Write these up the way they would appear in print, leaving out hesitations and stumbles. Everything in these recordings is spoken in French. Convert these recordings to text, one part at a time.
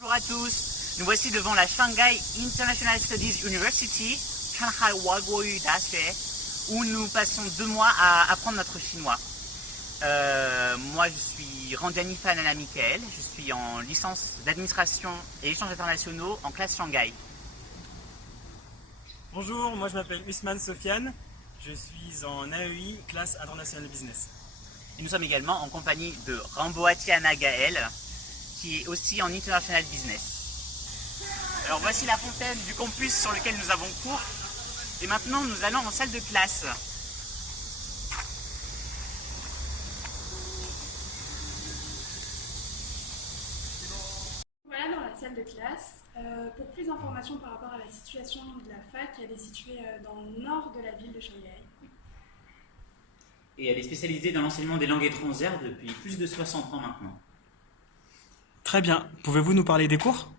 Bonjour à tous, nous voici devant la Shanghai International Studies University, Shanghai Walguo Daxue, où nous passons 2 mois à apprendre notre chinois. Moi je suis Ranjani Fanana Michael, je suis en licence d'administration et échanges internationaux en classe Shanghai. Bonjour, moi je m'appelle Usman Sofiane, je suis en AEI, classe International Business. Et nous sommes également en compagnie de Ramboatiana Gaël, qui est aussi en International Business. Alors voici la fontaine du campus sur lequel nous avons cours. Et maintenant nous allons en salle de classe. Voilà dans la salle de classe. Pour plus d'informations par rapport à la situation de la fac, elle est située dans le nord de la ville de Shanghai. Et elle est spécialisée dans l'enseignement des langues étrangères depuis plus de 60 ans maintenant. Très bien, pouvez-vous nous parler des cours?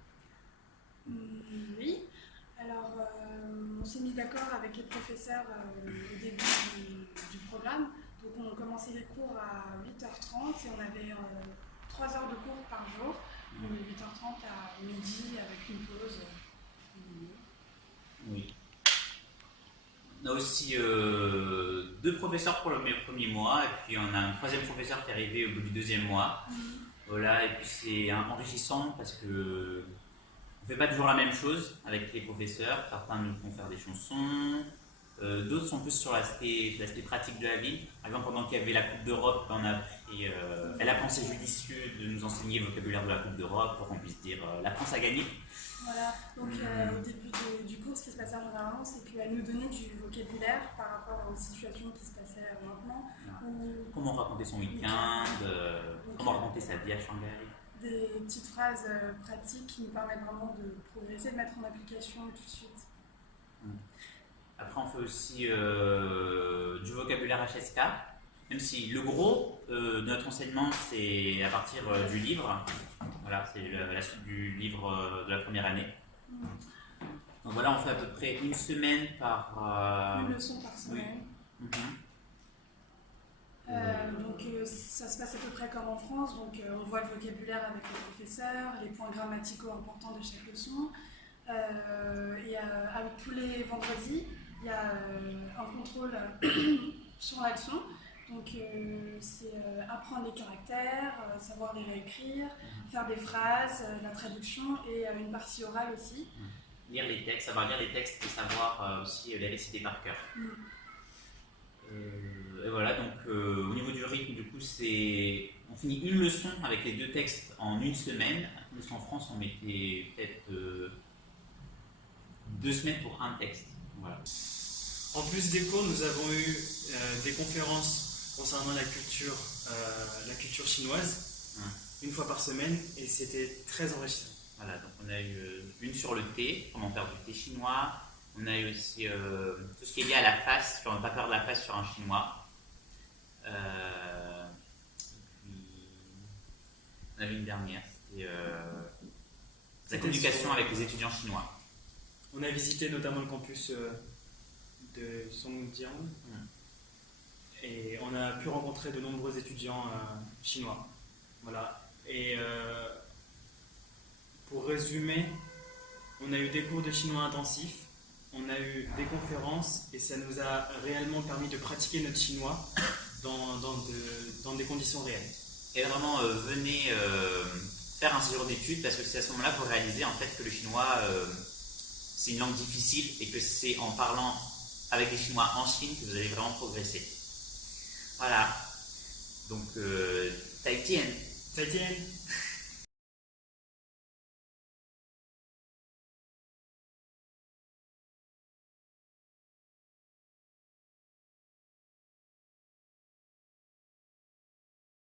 Oui, alors on s'est mis d'accord avec les professeurs au début du programme. Donc on commençait les cours à 8h30 et on avait 3 heures de cours par jour. Donc de 8h30 à midi avec une pause. Oui. On a aussi 2 professeurs pour le premier mois, et puis on a un 3e professeur qui est arrivé au bout du 2e mois. Voilà, et puis c'est enrichissant parce que on fait pas toujours la même chose avec les professeurs. Certains nous font faire des chansons, d'autres sont plus sur l'aspect pratique de la vie. Par exemple, pendant qu'il y avait la Coupe d'Europe, on a appris, elle a pensé judicieux de nous enseigner le vocabulaire de la Coupe d'Europe pour qu'on puisse dire la France a gagné. Voilà, donc au début du cours, ce qui se passait généralement, c'est qu'elle nous donnait du vocabulaire par rapport aux situations qui se passaient maintenant. Comment raconter son week-end, comment raconter sa vie à Shanghai. Des petites phrases pratiques qui nous permettent vraiment de progresser, de mettre en application tout de suite. Après, on fait aussi du vocabulaire HSK, même si le gros de notre enseignement, c'est à partir du livre. Voilà, c'est la suite du livre de la première année. Donc voilà, on fait à peu près une semaine par... Une leçon par semaine. Oui. Donc ça se passe à peu près comme en France, donc on voit le vocabulaire avec les professeurs, les points grammaticaux importants de chaque leçon. Et tous les vendredis, il y a un contrôle sur la leçon. Donc c'est apprendre les caractères, savoir les réécrire, faire des phrases, la traduction et une partie orale aussi. Lire les textes, savoir lire les textes et savoir aussi les réciter par cœur. Et voilà, donc au niveau du rythme, du coup, on finit une leçon avec les 2 textes en une semaine, parce qu'en France, on mettait peut-être 2 semaines pour un texte. Voilà. En plus des cours, nous avons eu des conférences concernant la culture chinoise, une fois par semaine, et c'était très enrichissant. Voilà, donc on a eu une sur le thé, comment faire du thé chinois. On a eu aussi tout ce qui est lié à la face, sur ne pas perdre la face sur un chinois. Puis, on avait une dernière, c'était la communication avec les étudiants chinois. On a visité notamment le campus de Songjiang et on a pu rencontrer de nombreux étudiants chinois. Voilà. Et pour résumer, on a eu des cours de chinois intensifs, on a eu des conférences et ça nous a réellement permis de pratiquer notre chinois dans des conditions réelles. Et vraiment, venez faire un séjour d'études parce que c'est à ce moment-là que vous réalisez en fait que le chinois c'est une langue difficile et que c'est en parlant avec les Chinois en Chine que vous allez vraiment progresser. Voilà. Donc, 再见. 再见.